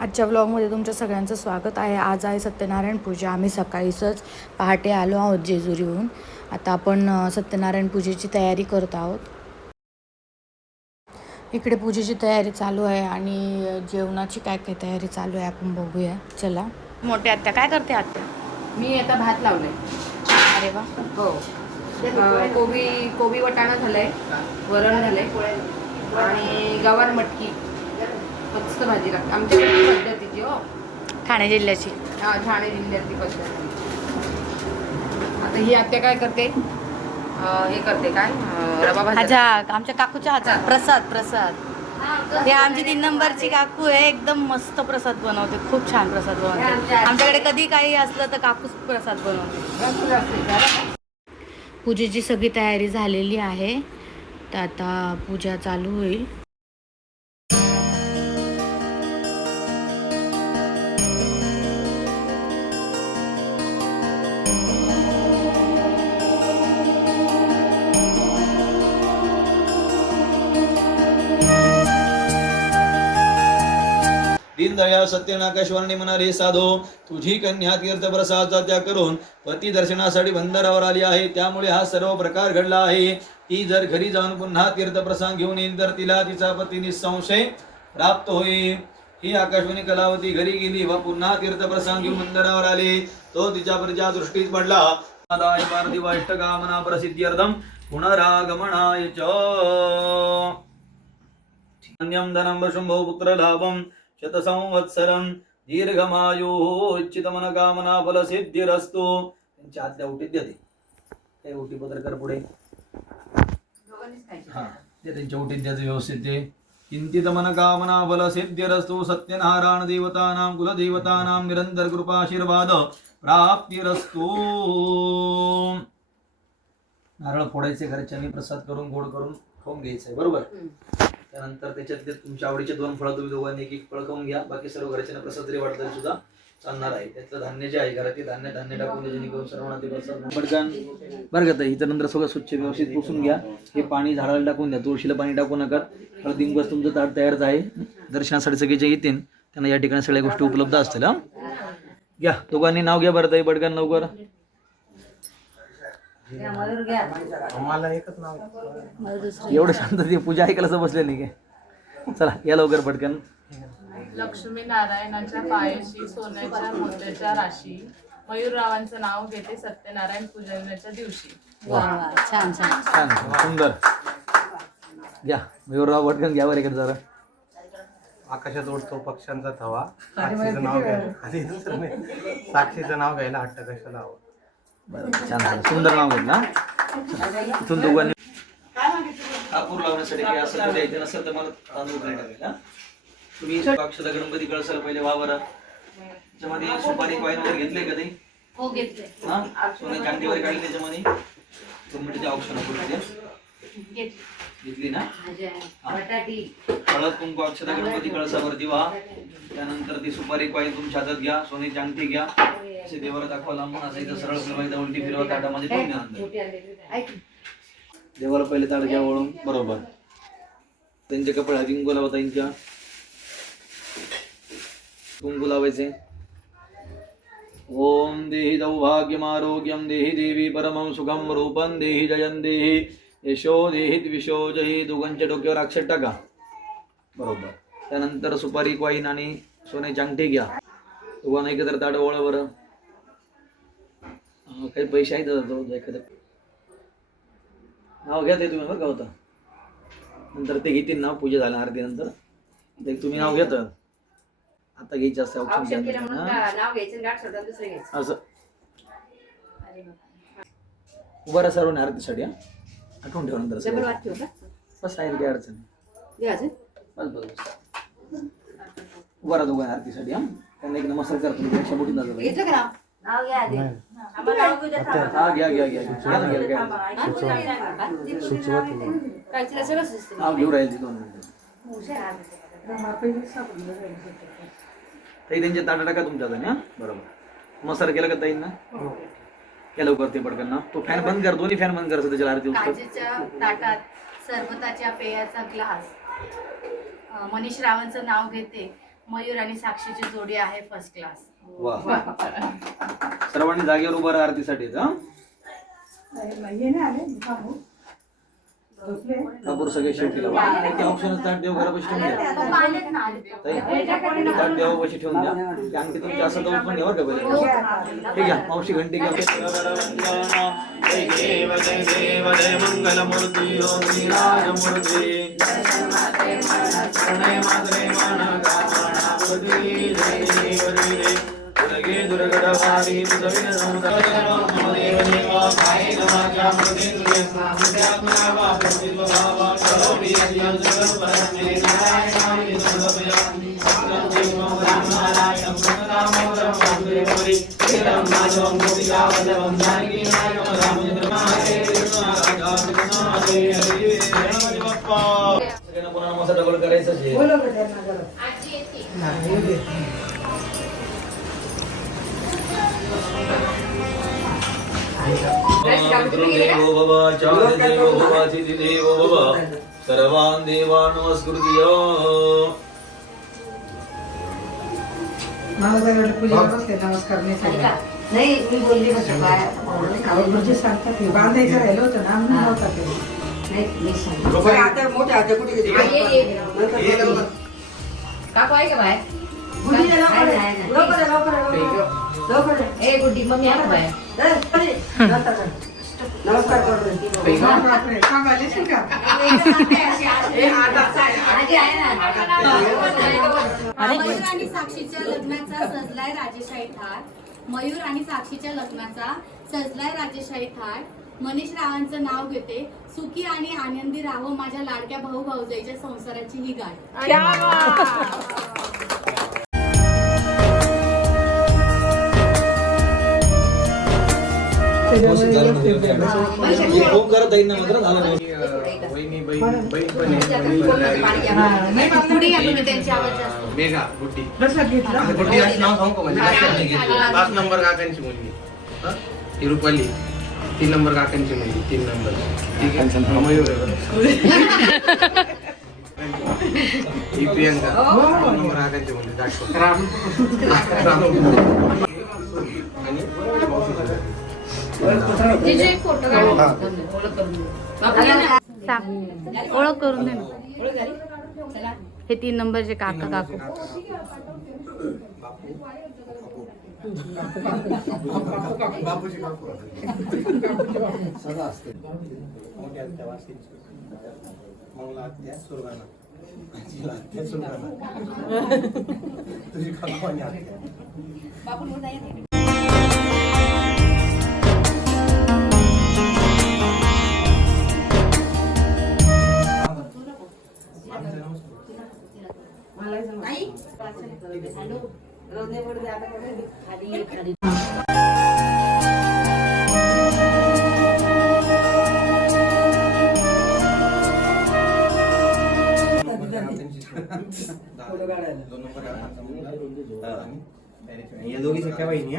आजच्या व्लॉगमध्ये तुमच्या सगळ्यांचं स्वागत आहे। आज आहे सत्यनारायण पूजा। आम्ही सकाळीच पहाटे आलो आहोत जेजुरीहून। आता आपण सत्यनारायण पूजेची तयारी करत आहोत। इकडे पूजेची तयारी चालू आहे आणि जेवणाची काय काय तयारी चालू आहे आपण बघूया। चला। मोठे आत्या काय करते आत्या? मी आता भात लावलाय। अरे वा। हो। कोबी वटाणा झालंय, वरण झालंय आणि गवार मटकी मस्त भाजी लागते आमच्याकडे पद्धतीची। हो, ठाणे जिल्ह्याची। हा, ठाणे जिल्ह्यातली पद्धत। आता ही आत्या काय करते? हे करते काय, रवा भाजी। अच्छा, आमच्या काकूच्या हातचा प्रसाद। हे आमची 3 नंबरची काकू आहे, एकदम मस्त प्रसाद बनवते, खूप छान प्रसाद बनवते। आमच्याकडे कधी काही असलं तर काकूच प्रसाद बनवते। पूजेची सगळी तयारी झालेली आहे, तर आता पूजा चालू होईल। दीनदयाळ सत्यनाकेश्वरने म्हणाले, साधो, तुझी कन्या तीर्थप्रसादाचा त्याग करून पती दर्शनासाठी बंदरावर आली आहे, त्यामुळे हा सर्व प्रकार घडला आहे। ती जर घरी जाऊन पुन्हा तीर्थप्रसाद घेऊन येईल तर तिला तिचा पती निसंशय प्राप्त होईल। ही आकाशवाणी कलावती घरी गेली व पुन्हा तीर्थप्रसाद घेऊन बंदरावर आले। तो तिच्या प्रजा दृष्टीत पडला। पार्थिवाष्टकामना प्रसिद्ध्यर्थम पुनरागमनाय च अन्यं धनं वशुंभो पुत्र लाभम शतसंवत्सरं दीर्घमायुः इच्छितमनकामना फलसिद्धिरस्तु। त्यांच्या आतल्या ओटीत देते, त्या ओटी पत्र कर पुढे। हा, ते त्यांच्या ओटीत द्यायचं व्यवस्थित। ते चिंतितमनकामना फलसिद्धिरस्तु। सत्यनारायण देवतानां कुलदेवतानां निरंतर कृपाशीर्वाद प्राप्तिरस्तु। नारळ फोडायचे, घरच्यांनी प्रसाद करून गोड करून खाऊन घ्यायचंय, बरोबर। त्यानंतर त्याच्यातले तुमच्या आवडीचे 2 फळं तुम्ही दोघांनी एक फळ खाऊन घ्या। बाकी सर्व घरच्यांना प्रसाद जरी वाटलं तरी सुद्धा चालणार आहे। त्यातलं धान्य जे आहे घरातील धान्य टाकून जेणेकरून सर्वांना ते प्रसाद पटकन बरं का। इथं नंतर सगळं स्वच्छ व्यवस्थित पुसून घ्या। हे पाणी झाडाला टाकून द्या, तुळशीला पाणी टाकू नका। हळदी कुंकू तुमचं ताट तयारच आहे। दर्शनासाठी सगळे जे येतील त्यांना या ठिकाणी सगळ्या गोष्टी उपलब्ध असतील। हा, घ्या, दोघांनी नाव घ्या बरं ताई, पटकन लवकर। आम्हाला एकच नाव, एवढं शांत पूजा ऐकायला बसले नाही काय? चला या लवकर पटकन। लक्ष्मी नारायणाच्या पायाशी सोन्याच्या मोत्याच्या राशी मयूररावांचं नाव घेते सत्यनारायण पूजनाच्या दिवशी। छान छान छान, सुंदर। घ्या मयूरराव, पटकन घ्या बरं जरा। आकाशात उडतो पक्ष्यांचा थवा, साक्षीचं नाव घ्यायला आधी साक्षीचं नाव घ्यायला हट्ट कशाला हवं। बरं, छान, सुंदर नाव घेतलं। इथून दोघांनी कापूर लावण्यासाठी काय असं तर द्यायचं नसेल तर मला तांदूळ टाकायला। तुम्ही अक्षता गणपती कळसाला पहिले वावरा, त्याच्यामध्ये सुपारी कॉईन वगैरे घेतले का ते? हो, घेतले। हा, सोने चांदी वगैरे काढली त्याच्यामध्ये गणपतीचे औक्षण घेतली ना। हळद कुंकू अक्षता गणपती कळसावर दिवा, त्यानंतर ती सुपारी कॉईन तुमच्या हातात घ्या, सोन्याची अंगठी घ्या, असे देवाला दाखवा लांबून असायचं, सरळ फिरवायचं, उलटी फिरवा, ताटामध्ये ठेवून द्या। देवाला पहिले ताट घ्या वळून, बरोबर। त्यांच्या कपड्यात कुंकू लावा, त्यांच्या कुंकू लावायचे। ओम देहि सौभाग्यम आरोग्यम देहि देवी परमं सुखम रूपं देहि जयं देहि यशो देहि द्विषो जहि। दोघांच्या डोक्यावर अक्षर टाका, बरोबर। त्यानंतर सुपारी कॉईन आणि सोन्याची अंगठी घ्या, दोघांना एकत्र ताट वळा बरं। काही पैसे आहेत एखादं नाव घ्या ते तुम्ही, बरं का होतं। नंतर ते घेतील नाव पूजा झाल्या आरती नंतर, तुम्ही नाव घेत आता घ्यायचं असतं ऑप्शन असं। उभा राहा सर्व आरतीसाठी, आठवून ठेवा नंतर बस आहे काही अडचण नाही। बस उभा राहा दोघांना आरतीसाठी। हा, त्यांना एक नमस्कार करा, तुम्ही मोठी नजर घेऊ राहील 2 मिनिटं। ताई त्यांच्या ताटा टाका तुमच्या हाताने, बरोबर। नमस्कार केला का ताईंना? केलं करते पटकन ना। तो फॅन बंद कर, दोन्ही फॅन बंद करायचं त्याच्या आरती उत्सव। काचेच्या ताटात सरबताच्या पेयाचा ग्लास, मनीष रावांचं नाव घेते मयूर आणि साक्षीची जोडी आहे फर्स्ट क्लास. वा सर्वांनी जागेवर उभं राहा आरतीसाठी. कापूर सगळे शेवटी लावा. ऑप्शन ताट देव घरापाशी ठेवून द्या. ताट देवापाशी ठेवून द्या. की आणखी तुमच्या असं तर उठून घ्या बरं का पहिले. ठीक आहे मावशी घंटी घ्या. जय देव जय देव जय मंगलमूर्ती ओम श्रीराजमूर्ती दुर्गे दुर्गडवारी डबल करायचं देवो भव चार्य देवो भव अतिथि देवो भव सर्वान् देवान् नमस्कृत्य. नमस्कार नाही मी बोलली म्हणजे सांगतात बांधायचं राहिलं होतं ना म्हणून नव्हता ते. नाही मी सांगते आता मोठे हात कुठे काकू आहे का बाहेर? ए गुड्डी मम्मी आहे का बाहेर? नमस्कार मयूर आणि साक्षीच्या लग्नाचा सजलाय राजेशाही थाट. मयूर आणि साक्षीच्या लग्नाचा सजलाय राजेशाही थाट. मनीष रावांचं नाव घेते. सुखी आणि आनंदी राहो माझ्या लाडक्या भाऊ भाऊजाईच्या संसाराची ही गाठ. मेघा गुड्डी गुड्डी असं नाव सांगू का म्हणजे 5 नंबर काकांची मुलगी ही रुपाली 3 नंबर काकांची मुलगी 3 नंबर. ठीक आहे मयूर ही प्रियंका 2 नंबर काकांची मुलगी दाखव. ओळख करून दे ना. हे 3 नंबरचे काका काकू. तुझी या दोघी सख्या बहिणी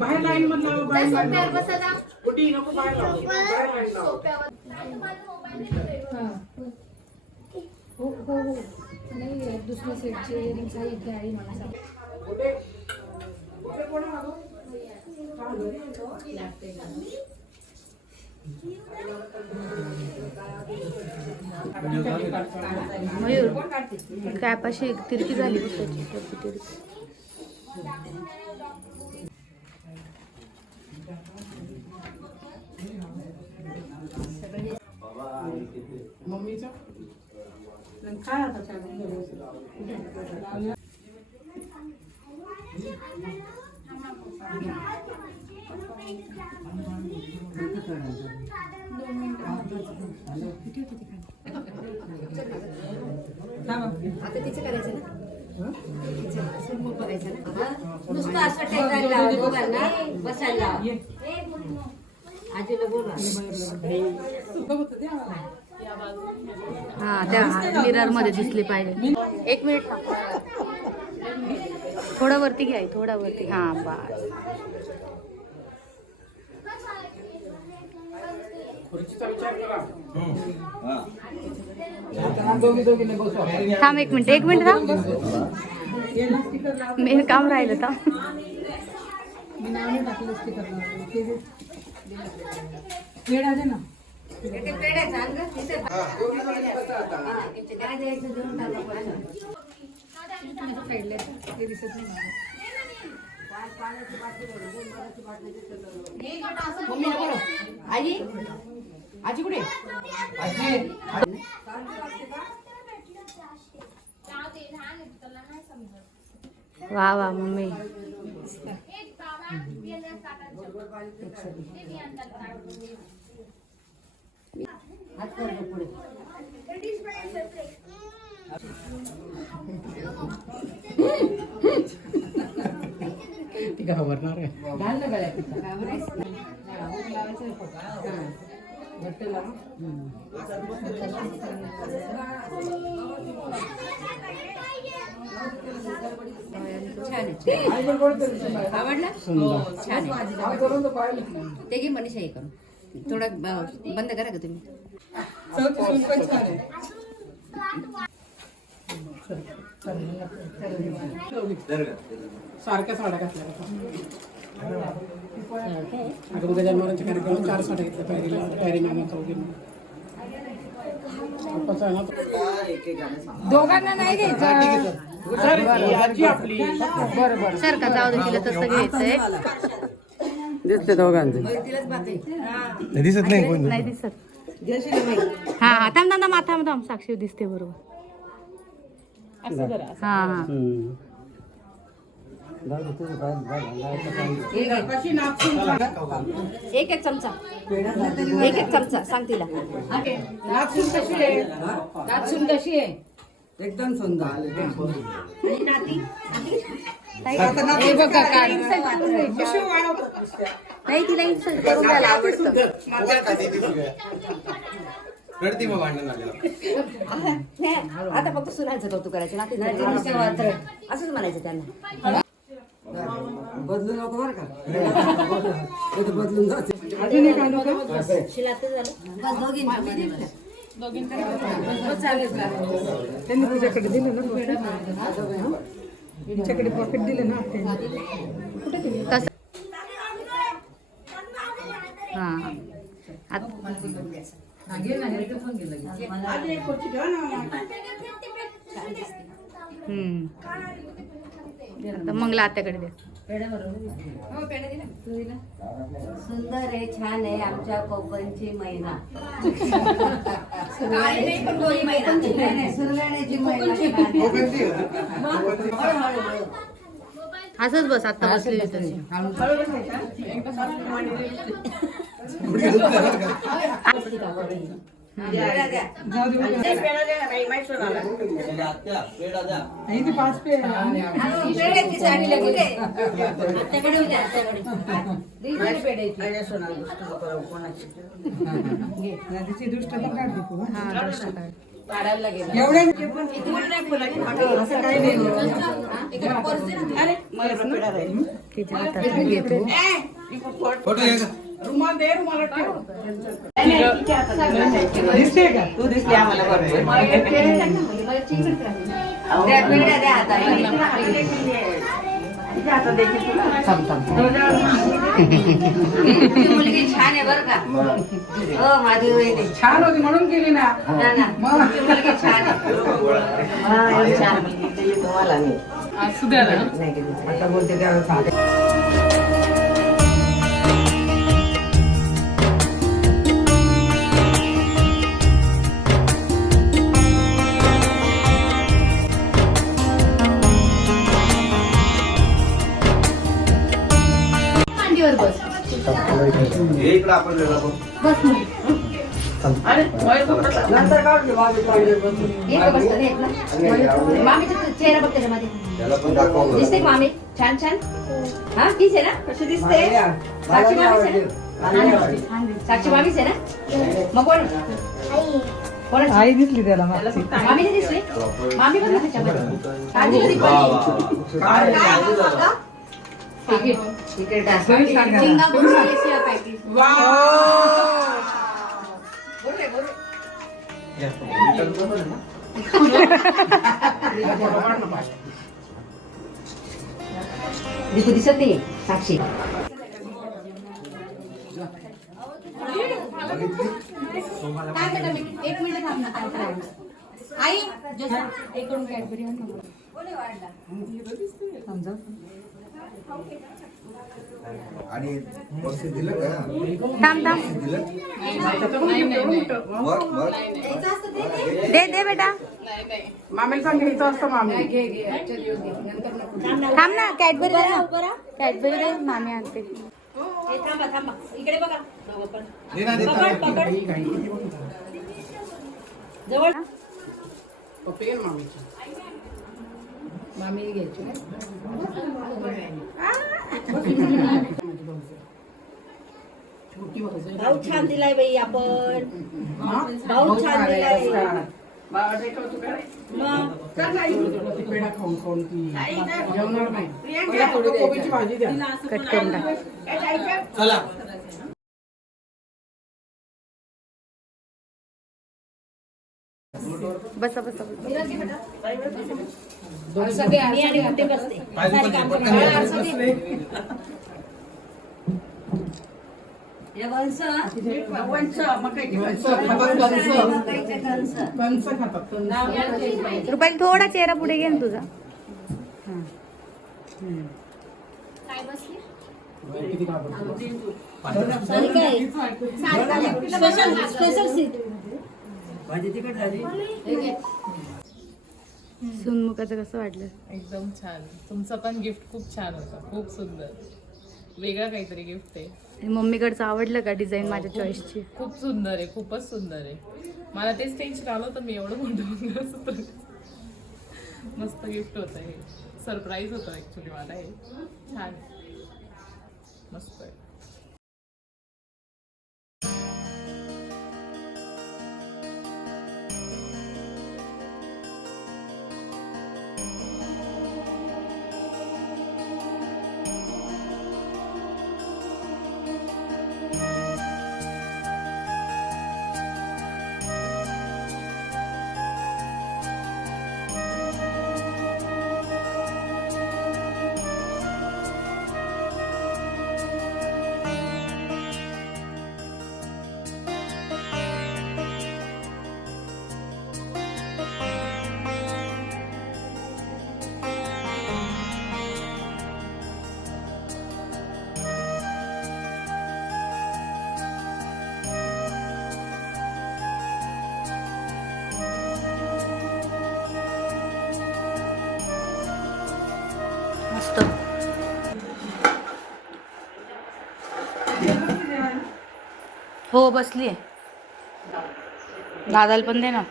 बाहेर लाईन मधला दुसऱ्या सेटचे इयरिंगचा एक गाडी मला सांग. मयूर कॅपाशी तिरकी झाली त्याची तिरकी. मम्मीचा काय आता आता तिचं करायचं ना, करायचं ना नुसतं असं टेकायला दोघांना बसायला. आजीला बोला हा त्या मिरर मध्ये दिसली पाहिजे. 1 मिनिट. थोडा वरती घ्या थोडा वरती हा बस. थांब एक मिनिट थांब. मेन काम राहिलं थांब. आजी आजी कुठे वा वा मम्मी. ती घाबरणार आहे. घाल ना गळ्यात आवडला छान ते घे मनीषा हे करून थोडं बंद करा का तुम्ही. सारख्या साड्या घातल्या अगं गजानमारांच्या कार्यक्रमात 4 साड्या घेतल्या तयारी मामा चौघींना. दोघांना नाही घ्यायचं. आपली बरोबर सर का जाऊ दे तिला तसं घ्यायचंय. दिसते दोघांचे दिसत नाही कोण नाही दिसत. हा हा थांब थांब थांब थांब थांब साक्षी दिसते बरोबर. हा हा एक चमचा सांग तिला. नाचून कशी आहे एकदम सुंदर. नाही तिला इन्सल्ट करून द्यायला आवडतं. रडती मग भांडण झालं. आता फक्त सुनायचं कौतुक करायचं नाती असंच म्हणायचं त्यांना. बदलू नको बरं का. बदलून जाते. अजून एक आणू का? त्यांनी तुझ्याकडे दिलं ना तुझ्याकडे पॉकेट दिलं ना कसं हा आता मग लात्याकडे द्या. सुंदर आहे छान आहे आमच्या कोकणची मैना. असंच बस आता बसली तशी. ती 5 पे तिची दृष्ट तर काढते तू. काढायला लागेल. एवढ्या असं काही नाही. तिच्या हातात घेतो. फोटो घ्या का? रुमाल दे रुमाला ठेव. दिसते का तू दिसली आम्हाला बरोबर. मुलगी छान आहे बरं का. हो माझी वहिनी छान होती म्हणून केली ना. तुमची मुलगी छान आहे. छान मुलगी तुम्हाला मी आता बोलते त्यावेळेस सांगते. मांडीवर बस. इकडे आपण बस मग. नंतर काढून मामीचा चेहरा बघ त्याच्यामध्ये दिसते का मामी छान छान. हा तीच आहे ना कशी दिसते. साक्षी मामीच आहे ना. साक्षी मामीच आहे ना. मग कोण आई दिसली त्याला मागची. दिसत नाही साक्षी. एक मिनिट थांब ना. आई एकूण कॅडबरी आणि बक्षीस दिलं का? थांब थांब. दिलं? दे बेटा. मामेला घ्यायचं असतं मामे. थांब ना कॅडबरी दे ना. कॅडबरी दे मामी आणते. इकडे बघा. दे ना, दे ना. जवळ मामी घ्यायची भाऊ छान दिलाय बाई आपण. भाऊ छान दिलाय. पेढा खाऊन खाऊन ती जेवणार नाही. कोबीची भाजी द्या. कट करून टाक. चला बसा बसा बसा. आणि कुठे बसते. कंस खातात. रुपाली थोडा चेहरा पुढे घे ना तुझा. किती खातात. Special seat. सुनमुखाचं कसं वाटलं? एकदम छान. तुमचं पण गिफ्ट खूप छान होतं, खूप सुंदर, वेगळं काहीतरी गिफ्ट आहे. मम्मीकडचं आवडलं का डिझाईन माझ्या चॉईसची? खूप सुंदर आहे, खूपच सुंदर आहे. मला तेच टेन्शन आलं होतं, मी एवढं मोठं असतं. मस्त गिफ्ट होतं हे, सरप्राईज होतं ॲक्च्युली मला हे. छान आहे, मस्त आहे. मस्त. हो बसली आहे. दादाला पण दे ना.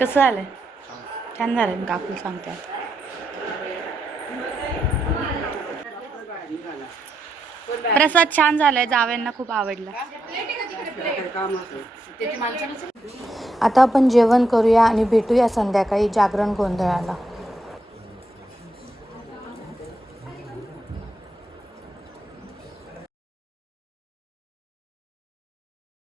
कसं झालंय? छान झालंय. काकू सांगते. प्रसाद छान झालाय, जावयांना खूप आवडला. आता आपण जेवण करूया आणि भेटूया संध्याकाळी जागरण गोंधळाला.